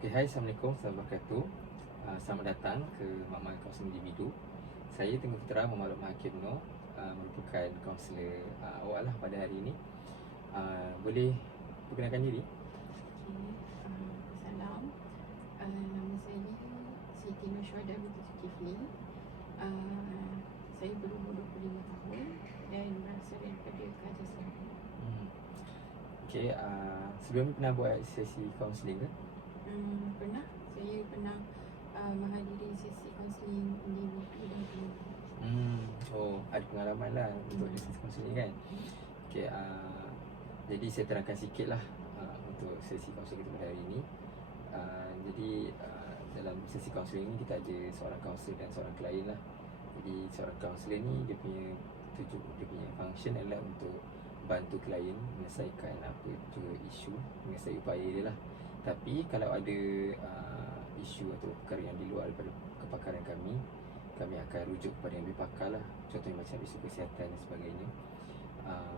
Okay, hai, Assalamualaikum warahmatullahi wabarakatuh. Selamat datang ke Makmal Kaunseling Individu. Saya Tengku Fitra Muhammad Hakim Noor, merupakan kaunselor awak lah pada hari ini. Boleh perkenalkan diri? Okey, salam. Nama saya Siti Nursyada binti Zulkifli. Saya berumur 25 tahun dan berasal daripada Karaja Selangor. Okay, sebelum ni pernah buat sesi kaunseling ke? Pernah. Saya pernah menghadiri sesi kaunseling individu dan keluarga. Oh, ada pengalaman lah untuk sesi kaunseling kan? Okay, jadi saya terangkan sikit lah untuk sesi kaunseling kita pada hari ini. Jadi dalam sesi kaunseling ni kita ada seorang kaunselor dan seorang klien lah. Jadi seorang kaunselor ni dia punya function adalah untuk bantu klien menyelesaikan apa juga isu, menyelesaikan upaya dia lah. Tapi kalau ada isu atau perkara yang di luar daripada kepakaran kami akan rujuk kepada yang lebih pakar lah. Contohnya macam isu kesihatan dan sebagainya.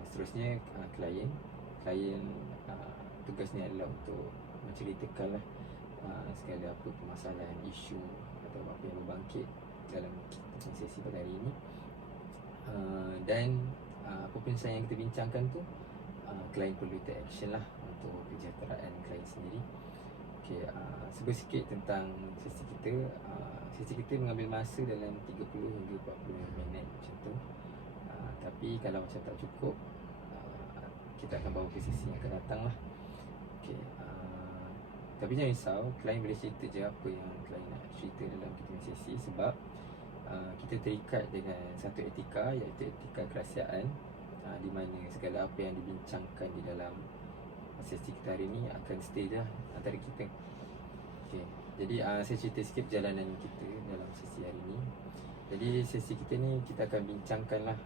Seterusnya klien tugasnya adalah untuk menceritakan lah segala apa permasalahan, isu atau apa yang berbangkit dalam sesi pada hari ini. Dan apa pun yang kita bincangkan tu, klien perlu take action lah untuk kesejahteraan klien sendiri. Okay, sebut sikit tentang sesi kita. Sesi kita mengambil masa dalam 30 hingga 40 minit macam tu. Tapi kalau macam tak cukup, kita akan bawa ke sesi yang akan datang lah. Okay, tapi jangan risau, klien boleh cerita je apa yang klien nak cerita dalam kita punya sesi. Sebab kita terikat dengan satu etika, iaitu etika kerahsiaan, di mana segala apa yang dibincangkan di dalam sesi kita hari ni akan stay je antara kita. Okay, jadi saya cerita sikit perjalanan kita dalam sesi hari ni. Jadi sesi kita ni kita akan bincangkan lah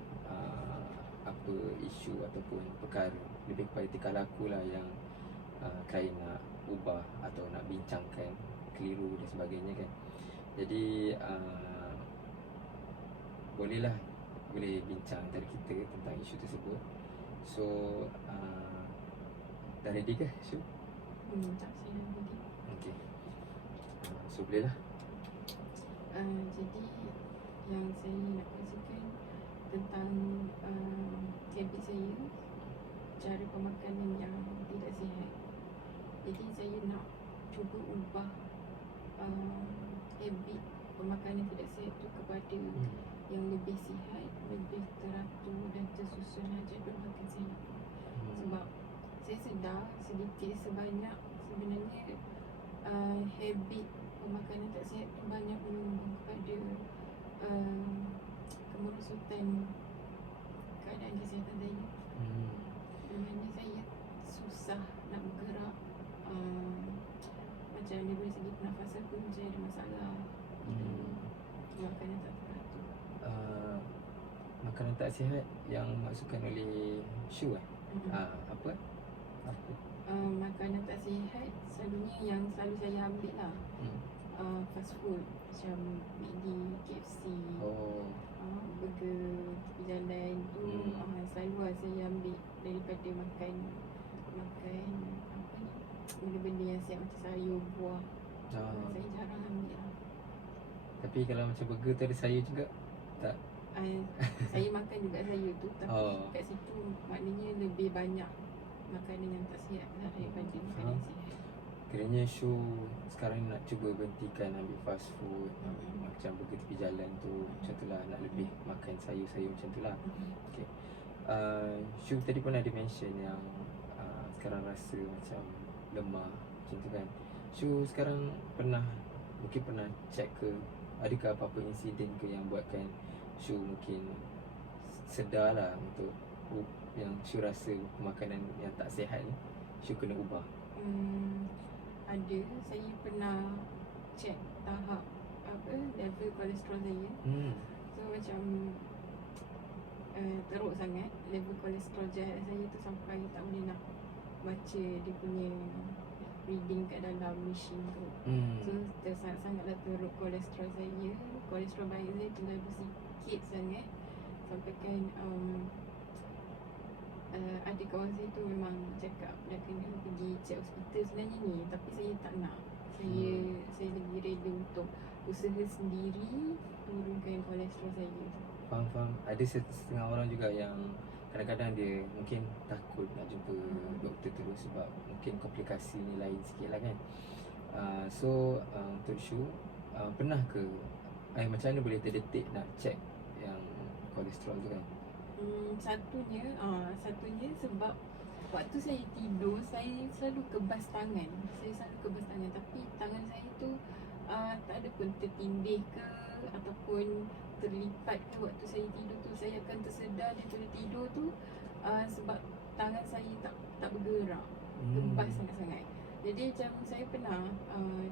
apa isu ataupun perkara, lebih kepada tingkah laku lah yang klien nak ubah atau nak bincangkan keliru dan sebagainya kan. Jadi boleh bincang antara kita tentang isu tersebut. So dah ready ke Syu? Tak, saya dah ready. Okay, so boleh lah. Jadi yang saya nak kongsikan tentang habit saya, cara pemakanan yang tidak sihat. Jadi saya nak cuba ubah habit pemakanan tidak sihat tu kepada yang lebih sihat, lebih teratur dan tersusun jadual makan saya. Sebab saya sedar sedikit sebanyak sebenarnya habit pemakanan tak sihat tu banyak menyumbang kepada kemerosotan keadaan kesihatan saya. Di mana saya susah nak bergerak, macam dari segi pernafasan pun saya ada masalah. Makanan tak teratur. Makanan tak sihat yang maksudkan oleh Syu apa? Makanan tak sihat selalunya yang selalu saya ambil lah, fast food macam McD, KFC, burger tepi jalan tu, selalu lah saya ambil daripada makan apa ni, benda-benda yang sihat macam sayur, buah. Saya jarang ambil lah. Tapi kalau macam burger tu ada sayur juga tak? Saya makan juga sayur tu, tapi kat situ maknanya lebih banyak makanan yang tak sihat lah daripada makanan yang sihat. Kiranya Syu sekarang nak cuba berhentikan ambil fast food, macam burger tepi jalan tu, macam tu lah, nak lebih makan sayur-sayur macam tu lah. Okay. Syu tadi pun ada mention yang sekarang rasa macam lemah macam tu kan. Syu sekarang mungkin pernah check ke, adakah apa-apa insiden ke yang buatkan Syu mungkin sedar lah untuk yang Syu rasa makanan yang tak sihat ni Syu kena ubah? Ada, saya pernah check tahap level kolesterol saya. So macam teruk sangat level kolesterol jahat saya tu sampai tak boleh nak baca dia punya reading kat dalam mesin tu. So sangat-sangatlah teruk kolesterol saya. Kolesterol baik saya tu level sikit sangat, sampai kan ada kawan saya tu memang cakap dah kena pergi check hospital sebenarnya ni, tapi saya tak nak. Saya lebih reda untuk usaha sendiri turunkan kolesterol saya. Faham. Ada setengah orang juga yang kadang-kadang dia mungkin takut nak jumpa doktor terus sebab mungkin komplikasi ni lain sikit lah kan. Untuk Shu, pernah ke macam mana boleh terdetik nak check yang kolesterol tu kan? Satunya sebab waktu saya tidur saya selalu kebas tangan. Tapi tangan saya tu tak ada pun tertindih ke ataupun terlipat ke waktu saya tidur tu. Saya akan tersedar daripada tidur tu sebab tangan saya tak bergerak. Kebas sangat-sangat. Jadi macam saya pernah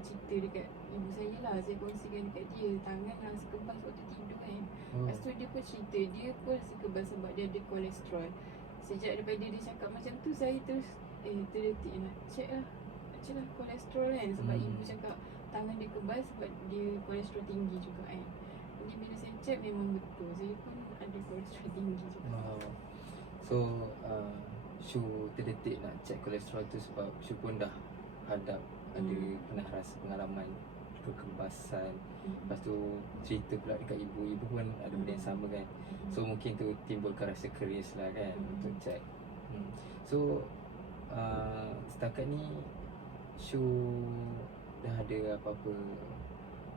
cerita dekat ibu saya lah. Saya kongsikan dekat dia, tangan rasa kebas waktu tidur kan. Lepas tu dia pun cerita, dia pun rasa kebas sebab dia ada kolesterol. Sejak daripada dia cakap macam tu, saya terus terdetik nak check lah kolesterol kan. Sebab ibu cakap tangan dia kebas sebab dia kolesterol tinggi juga kan. Jadi bila saya check memang betul, saya pun ada kolesterol tinggi juga. So Shu terdetik nak check kolesterol tu sebab Shu pun dah hadap ada pernah rasa pengalaman kekebasan. Lepas tu cerita pula dekat ibu pun ada benda yang sama kan. So mungkin tu timbulkan rasa curious lah kan untuk check. So setakat ni Shu dah ada apa-apa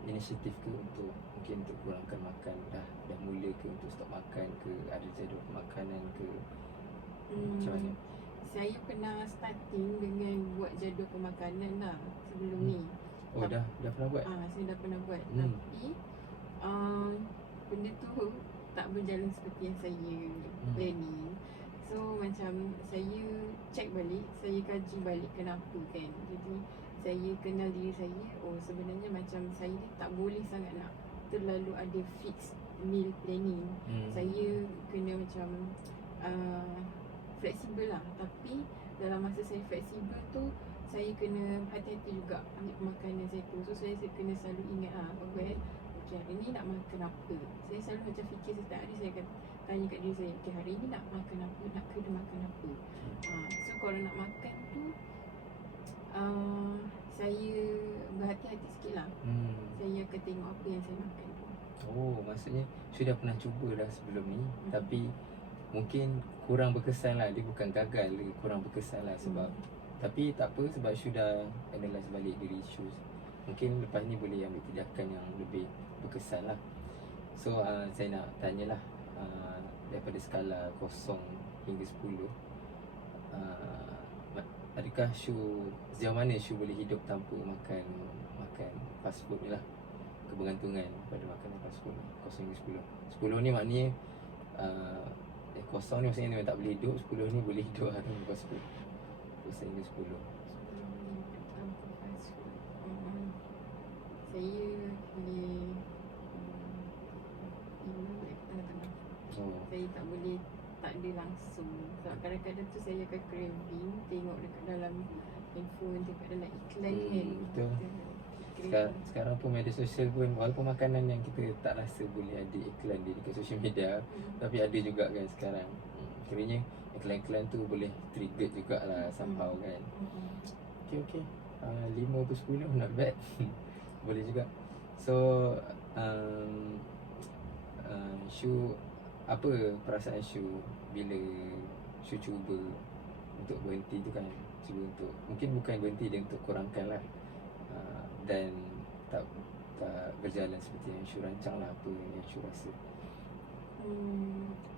inisiatif ke untuk mungkin untuk kurangkan makan, dah mula ke untuk stop makan ke, ada jadual makanan ke, macam mana? Saya pernah starting dengan buat jadual pemakanan lah sebelum ni. Dah pernah buat? Saya dah pernah buat. Tapi benda tu tak berjalan seperti yang saya planning. So macam saya check balik, saya kaji balik kenapa kan. Jadi saya kenal diri saya, sebenarnya macam saya ni tak boleh sangat nak terlalu ada fixed meal planning. Saya kena macam fleksibel lah. Tapi dalam masa saya fleksibel tu, saya kena hati-hati juga ambil pemakanan saya tu. So saya kena selalu ingat okay, hari ni nak makan apa. Saya selalu macam fikir setiap hari, saya akan tanya kat diri saya, okay, hari ni nak makan apa, nak kena makan apa. So kalau nak makan tu saya berhati-hati sikit lah. Saya akan tengok apa yang saya makan tu. Maksudnya sudah pernah cuba dah sebelum ni, tapi mungkin kurang berkesan lah. Dia bukan gagal, dia kurang berkesan lah sebab tapi tak apa, sebab Shu dah analyse balik diri Shu. Mungkin lepas ni boleh ambil tindakan yang lebih berkesan lah. So saya nak tanyalah, daripada skala 0 hingga 10, adakah Shu, sejauh mana Shu boleh hidup tanpa makan fast food ni lah, kebergantungan pada makanan fast food 0 hingga 10. 10 ni maknanya 0 ni maksudnya memang tak boleh hidup, 10 ni boleh hidup lah tanpa fast food. 0 hingga 10. Saya boleh tengah-tengah. Saya tak boleh, tak ada langsung. Sebab kadang-kadang tu saya akan craving, tengok dekat dalam handphone, dekat dalam iklan kan. Betul. Sekarang pun media sosial pun, walaupun makanan yang kita tak rasa boleh ada iklan dia dekat social media, tapi ada juga kan sekarang. Kiranya iklan-iklan tu boleh trigger jugalah somehow kan. Okay. 5/10 not bad. Boleh juga. So Shu, apa perasaan Shu bila Shu cuba untuk berhenti tu kan, cuba untuk, mungkin bukan berhenti dia, untuk kurangkan lah, dan tak berjalan seperti yang Shu rancang lah, apa yang Shu rasa?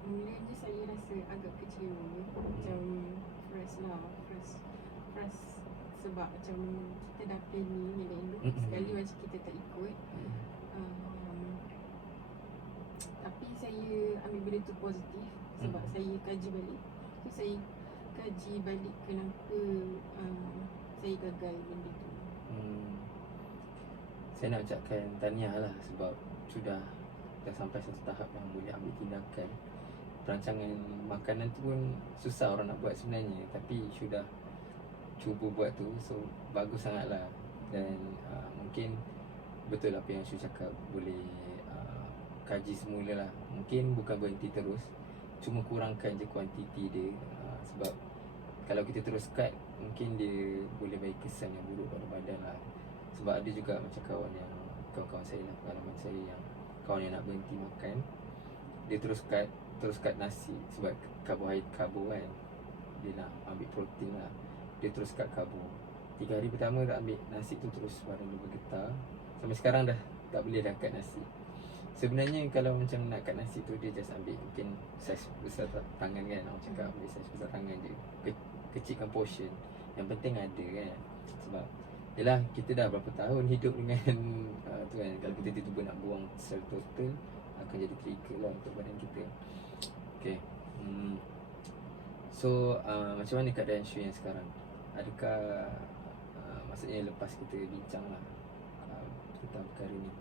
Mulanya saya rasa agak kecewa. Macam frust sebab macam kita dah planning elok-elok, sekali macam kita tak ikut. Tapi saya ambil benda tu positif sebab saya kaji balik. So saya kaji balik kenapa saya gagal benda tu. Saya nak ucapkan tahniah lah sebab sudah sampai satu tahap yang boleh ambil tindakan. Perancangan makanan tu pun susah orang nak buat sebenarnya, tapi sudah cuba buat tu, so bagus sangat lah. Dan mungkin betul apa yang Shu cakap, boleh kaji semula lah. Mungkin bukan berhenti terus, cuma kurangkan je kuantiti dia, sebab kalau kita terus cut, mungkin dia boleh bagi kesan yang buruk pada badan lah. Sebab ada juga macam kawan-kawan saya lah, pengalaman saya yang kawan yang nak berhenti makan, dia terus cut nasi sebab karbo kan, dia nak ambil protein lah, dia terus cut karbo. 3 hari pertama tak ambil nasi tu, terus badan dia bergetar. Sampai sekarang dah tak boleh dah cut nasi. Sebenarnya kalau macam nak cut nasi tu, dia just ambil mungkin saiz besar tangan kan, orang cakap ambil saiz besar tangan je, kecilkan portion. Yang penting ada kan. Sebab yelah, kita dah berapa tahun hidup dengan tu kan, kalau kita tiba-tiba nak buang secara total, akan jadi trigger lah untuk badan kita. Okay. So macam mana keadaan Shu yang sekarang? Adakah maksudnya lepas kita bincang lah tentang perkara ni,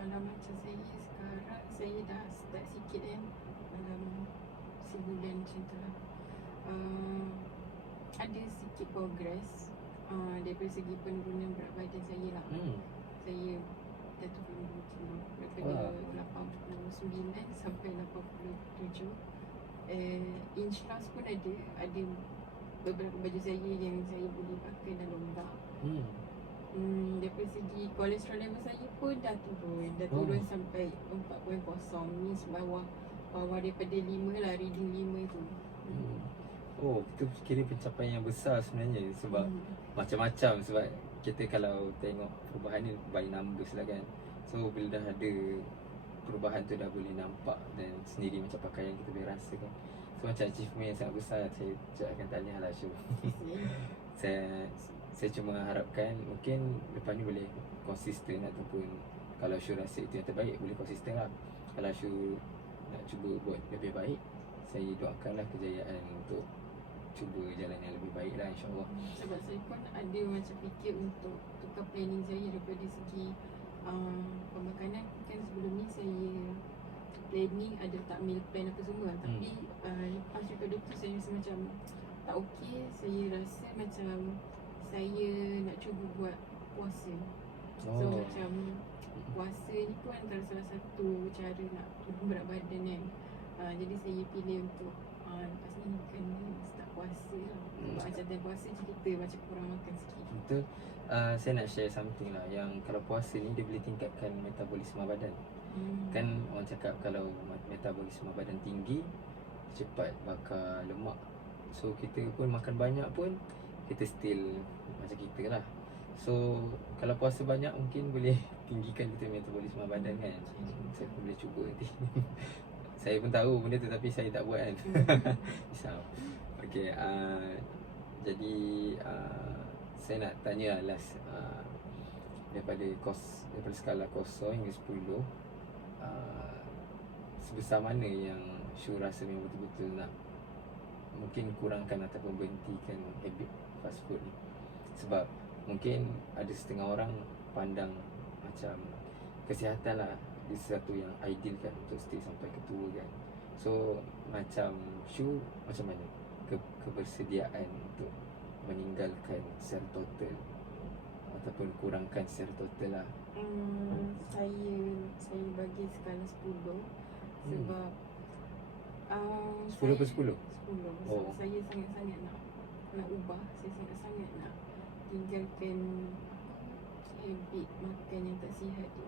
Kalau macam saya sekarang, saya dah start sikit kan, dalam sebulan macam tu lah. Ada sikit progress daripada segi penurunan berat badan saya lah. Saya dah turun 2 kilo daripada 89 sampai 87. Inch loss pun ada beberapa baju saya yang saya boleh pakai dan longgar. Daripada segi kolesterol level saya pun dah turun sampai 4.0, means bawah daripada 5 lah, reading 5 tu. Oh, itu kira pencapaian yang besar sebenarnya. Sebab macam-macam, sebab kita kalau tengok perubahan ni by numbers lah kan. So bila dah ada perubahan tu, dah boleh nampak dan sendiri macam pakaian kita boleh rasa kan. So macam achievement yang sangat besar. Saya akan tanya lah Shu. Saya cuma harapkan mungkin lepas ni boleh konsisten, ataupun kalau Shu rasa itu yang terbaik, boleh konsisten lah. Kalau Shu nak cuba buat lebih baik, saya doakanlah kejayaan untuk cuba jalan yang lebih baik lah, insyaAllah. Sebab saya pun ada macam fikir untuk tukar planning saya daripada segi pemakanan. Kan sebelum ni saya planning ada letak meal plan apa semua, tapi lepas daripada tu saya rasa macam tak okey. Saya rasa macam saya nak cuba buat puasa. So macam puasa ni pun antara salah satu cara nak turun berat badan kan. Jadi saya pilih untuk lepas ni kena start puasa lah. Sebab macam time puasa je kita macam kurang makan sikit. Betul. Saya nak share something lah, yang kalau puasa ni dia boleh tingkatkan metabolisme badan. Kan orang cakap kalau metabolisme badan tinggi, cepat bakar lemak. So kita pun makan banyak pun, kita still macam kita lah. So kalau puasa banyak mungkin boleh tinggikan kita metabolisme badan kan. Saya pun boleh cuba nanti. Saya pun tahu benda tu tapi saya tak buat kan. Risau. Okay, jadi saya nak tanya lah last, daripada skala 0 hingga 10, sebesar mana yang Shu rasa memang betul-betul nak mungkin kurangkan ataupun berhentikan habit fast food ni? Sebab mungkin ada setengah orang pandang macam kesihatan lah dia sesuatu yang ideal kan, untuk stay sampai ke tua kan. So macam Shu, macam mana kebersediaan untuk meninggalkan secara total ataupun kurangkan secara total lah? Saya bagi skala 10. Sebab 10/10? 10. Oh. Saya sangat-sangat nak ubah. Saya sangat-sangat nak tinggalkan habit makan yang tak sihat tu.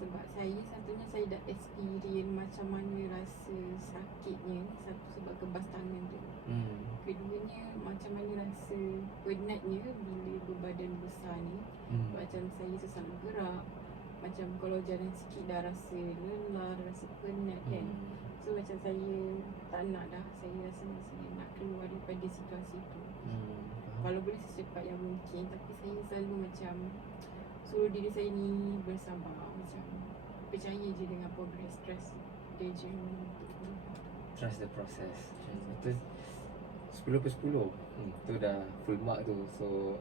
Sebab satunya saya dah experience macam mana rasa sakitnya. Satu sebab kebas tangan tu. Keduanya macam mana rasa penatnya bila berbadan besar ni. Macam saya susah nak gerak. Macam kalau jalan sikit dah rasa lelah, rasa penat kan. So macam saya tak nak dah. Saya rasa saya nak keluar daripada situasi tu. Kalau boleh secepat yang mungkin. Tapi saya selalu macam suruh diri saya ni bersabar. Macam percaya je dengan progress. Trust the journey. Trust the process. Betul. 10/10. Tu dah full mark tu. So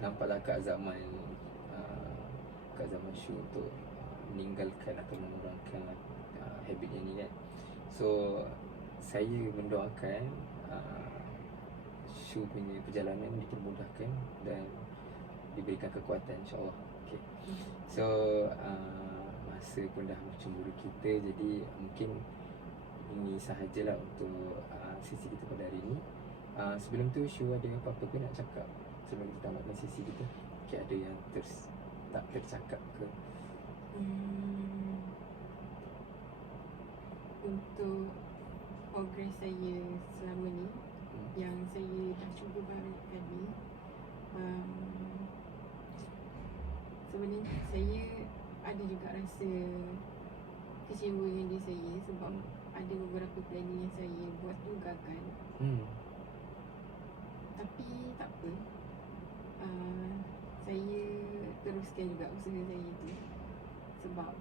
nampaklah kat zaman Shu untuk meninggalkan atau mengurangkan habit yang ni kan. So saya mendoakan Shu punya perjalanan dipermudahkan dan diberikan kekuatan, insyaAllah. Okay. So masa pun dah mencemburu kita, jadi mungkin ini sahajalah untuk sesi kita pada hari ini. Sebelum tu Shu ada apa-apa ke nak cakap sebelum kita tamatkan sesi kita? Okay, ada yang tak tercakap ke? Untuk progres saya selama ni, yang saya dah cuba beberapa kali, sebenarnya saya ada juga rasa kecewa dengan diri saya sebab ada beberapa planning yang saya buat tu gagal. Tapi tak apa, saya teruskan juga usaha saya tu. Sebab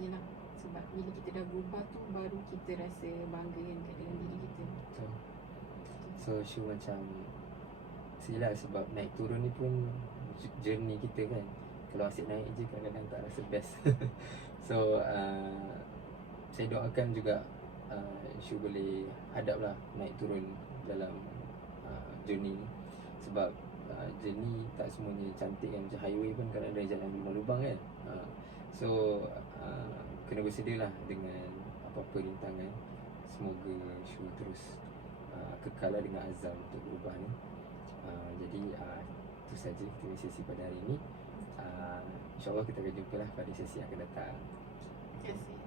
yelah, sebab bila kita dah berubah tu baru kita rasa bangga kan kat dalam diri kita. Betul. So Syu macam silah, sebab naik turun ni pun journey kita kan. Kalau asyik naik je kadang-kadang tak rasa best. So saya doakan juga Syu boleh hadap lah naik turun dalam journey ni. Sebab journey tak semuanya cantik kan. Macam highway pun kadang-kadang jalan lubang-lubang kan. So kena bersedia lah dengan apa-apa rintangan. Semoga Syu terus kekal lah dengan azam untuk berubah ni. Jadi itu saja kita sesi pada hari ini. InsyaAllah kita akan jumpa lah pada sesi yang akan datang. Terima kasih.